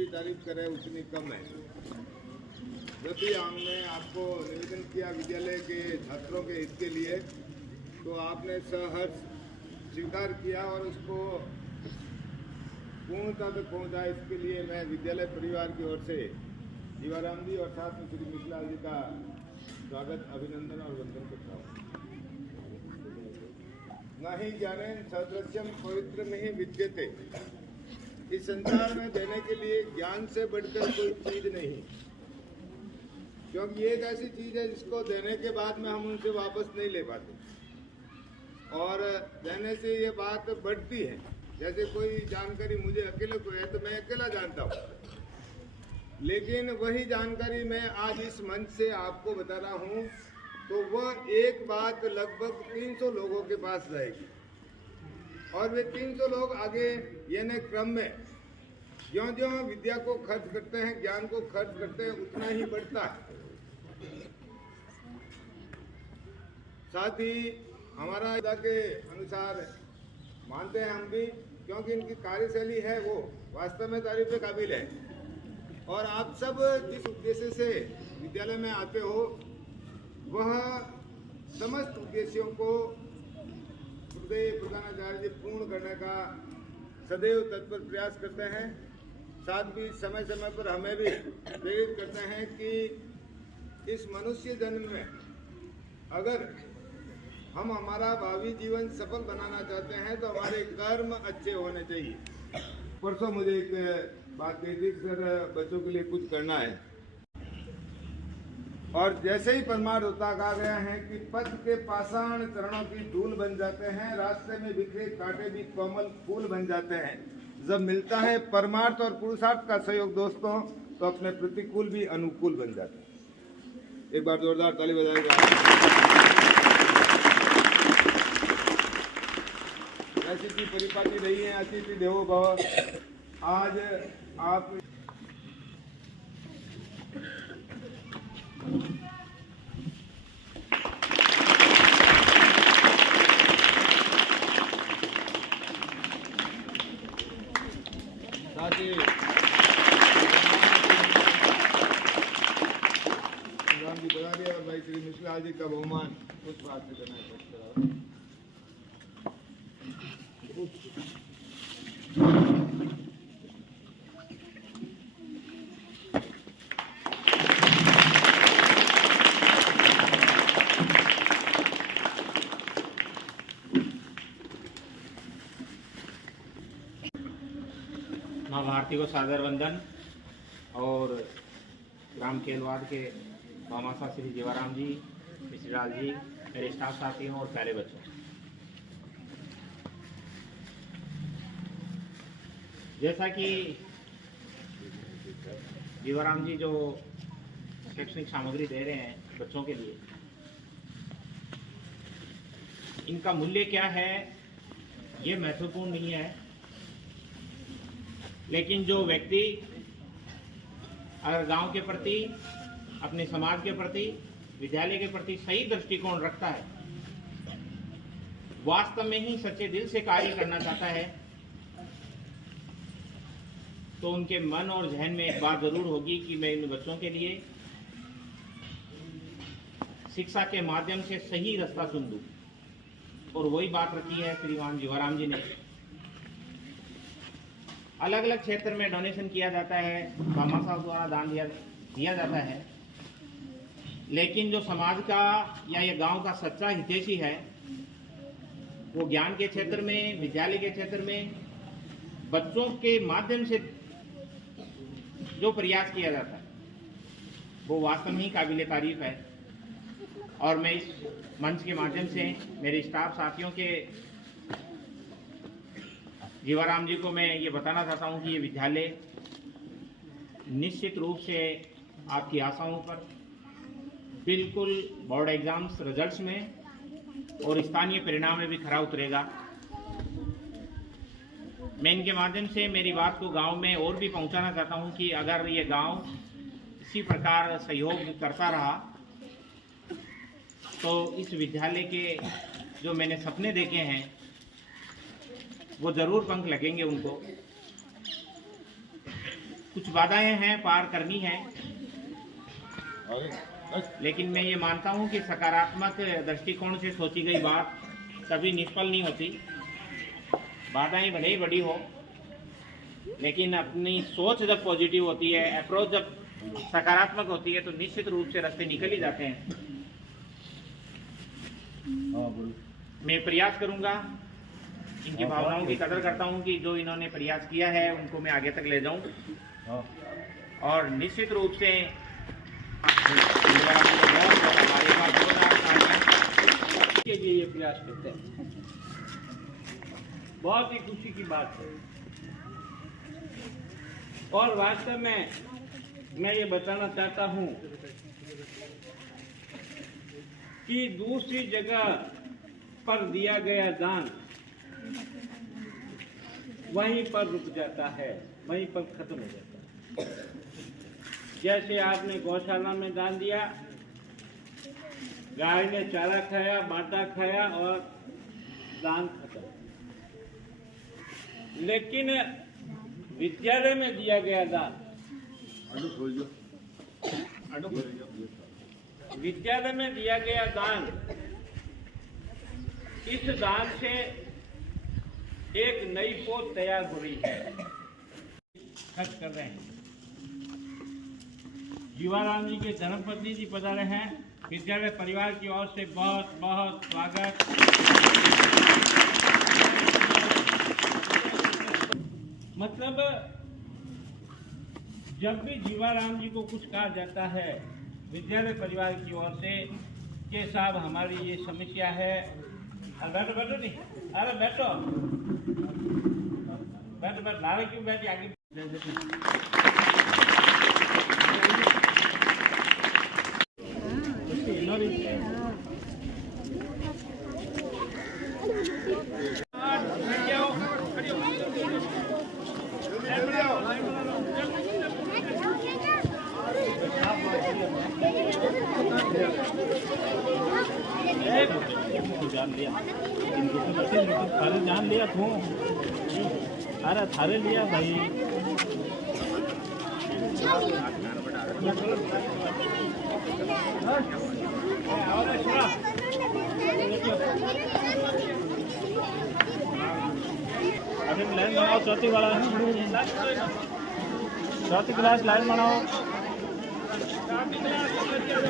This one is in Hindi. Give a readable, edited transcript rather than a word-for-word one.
भी तारीफ करें उतनी कम है। जब भी हमने आपको निवेदन किया विद्यालय के छात्रों के हित के लिए, तो आपने सहर्ष स्वीकार किया और उसको पूर्णता तक पहुँचा। इसके लिए मैं विद्यालय परिवार की ओर से जीवाराम जी और साथ में श्री मिश्रा जी का स्वागत, अभिनंदन और वंदन करता हूँ। नहीं जाने सदृश्यम पवित्र में ही विद्यते। इस संसार में देने के लिए ज्ञान से बढ़कर कोई चीज नहीं, क्योंकि ये एक ऐसी चीज है जिसको देने के बाद में हम उनसे वापस नहीं ले पाते, और देने से ये बात बढ़ती है। जैसे कोई जानकारी मुझे अकेले को है तो मैं अकेला जानता हूँ, लेकिन वही जानकारी मैं आज इस मंच से आपको बता रहा हूँ तो वह एक बात लगभग 300 लोगों के पास जाएगी, और वे 300 लोग आगे यानी क्रम में ज्यों ज्यों विद्या को खर्च करते हैं, ज्ञान को खर्च करते हैं, उतना ही बढ़ता है। साथ ही हमारा विद्या के अनुसार मानते हैं हम भी, क्योंकि इनकी कार्यशैली है वो वास्तव में तारीफ के काबिल है। और आप सब जिस उद्देश्य से विद्यालय में आते हो, वह समस्त उद्देश्यों को गुरुदेव प्रधानाचार्य जी पूर्ण करने का सदैव तत्पर प्रयास करते हैं। साथ भी समय समय पर हमें भी प्रेरित करते हैं कि इस मनुष्य जन्म में अगर हम हमारा भावी जीवन सफल बनाना चाहते हैं तो हमारे कर्म अच्छे होने चाहिए। परसों मुझे एक बात कही थी सर, बच्चों के लिए कुछ करना है, और जैसे ही परमार्थ होता कहा गया है कि पथ के पाषाण चरणों की धूल बन जाते हैं, रास्ते में बिखरे कांटे भी कोमल फूल बन जाते हैं। जब मिलता है परमार्थ और पुरुषार्थ का सहयोग दोस्तों, तो अपने प्रतिकूल भी अनुकूल बन जाते हैं। एक बार जोरदार ताली बजाएगा। ऐसी की परिपाटी रही है, अतिथि देवो भव। आज आप जी बता दिया, और भाई श्री मिश्रा जी का बहुमान उस बात से करना है। माँ भारती को सादर वंदन, और ग्राम केलवाड़ के मामासा श्री जीवाराम जी, मिश्राल जी, मेरे स्टाफ साथियों और प्यारे बच्चों, जैसा कि जीवाराम जी जो शैक्षणिक सामग्री दे रहे हैं बच्चों के लिए, इनका मूल्य क्या है ये महत्वपूर्ण नहीं है, लेकिन जो व्यक्ति अगर गांव के प्रति, अपने समाज के प्रति, विद्यालय के प्रति सही दृष्टिकोण रखता है, वास्तव में ही सच्चे दिल से कार्य करना चाहता है, तो उनके मन और जहन में एक बात जरूर होगी कि मैं इन बच्चों के लिए शिक्षा के माध्यम से सही रास्ता चुन दूं। और वही बात रखी है श्रीमान जीवाराम जी ने। अलग अलग क्षेत्र में डोनेशन किया जाता है, मामा साहब द्वारा दान दिया जाता है, लेकिन जो समाज का या ये गांव का सच्चा हितैषी है, वो ज्ञान के क्षेत्र में, विद्यालय के क्षेत्र में बच्चों के माध्यम से जो प्रयास किया जाता है, वो वास्तव में ही काबिले तारीफ है। और मैं इस मंच के माध्यम से मेरे स्टाफ साथियों के जीवाराम जी को मैं ये बताना चाहता हूँ कि ये विद्यालय निश्चित रूप से आपकी आशाओं पर बिल्कुल बोर्ड एग्जाम्स रिजल्ट्स में और स्थानीय परिणाम में भी खरा उतरेगा। मैं इनके माध्यम से मेरी बात को गांव में और भी पहुंचाना चाहता हूं कि अगर ये गांव इसी प्रकार सहयोग करता रहा तो इस विद्यालय के जो मैंने सपने देखे हैं वो ज़रूर पंख लगेंगे उनको। कुछ बाधाएं हैं, पार करनी है, लेकिन मैं ये मानता हूँ कि सकारात्मक दृष्टिकोण से सोची गई बात कभी निष्फल नहीं होती। बाधाएं भले ही बड़ी हो, लेकिन अपनी सोच जब पॉजिटिव होती है, अप्रोच जब सकारात्मक होती है, तो निश्चित रूप से रास्ते निकल ही जाते हैं। मैं प्रयास करूंगा, इनकी भावनाओं की कदर करता हूं कि जो इन्होंने प्रयास किया है उनको मैं आगे तक ले जाऊं, और निश्चित रूप से के लिए ये प्रयास करते हैं। बहुत ही खुशी की बात है। और वास्तव में मैं ये बताना चाहता हूं कि दूसरी जगह पर दिया गया दान वहीं पर रुक जाता है, वहीं पर खत्म हो जाता है। जैसे आपने गौशाला में दान दिया, गाय ने चारा खाया, बाटा खाया और दान खत्म। लेकिन विद्यालय में दिया गया दान, विद्यालय में दिया गया दान, इस दान से एक नई पौध तैयार हो रही है। खर्च कर रहे हैं। जीवाराम जी के धर्मपत्नी जी पधारे हैं। विद्यालय परिवार की ओर से बहुत बहुत स्वागत। मतलब जब भी जीवाराम जी को कुछ कहा जाता है विद्यालय परिवार की ओर से कि साहब हमारी ये समस्या है, अरे बैठो बैठो नहीं, अरे बैठो बैठो बैठ, नारे क्यों बैठी आगे। जान लिया, थारे जान लिया तू, अरे थारे लिया भाई। अभी लाइन बनाओ, चौथी वाला चौथी क्लास लाइन बनाओ।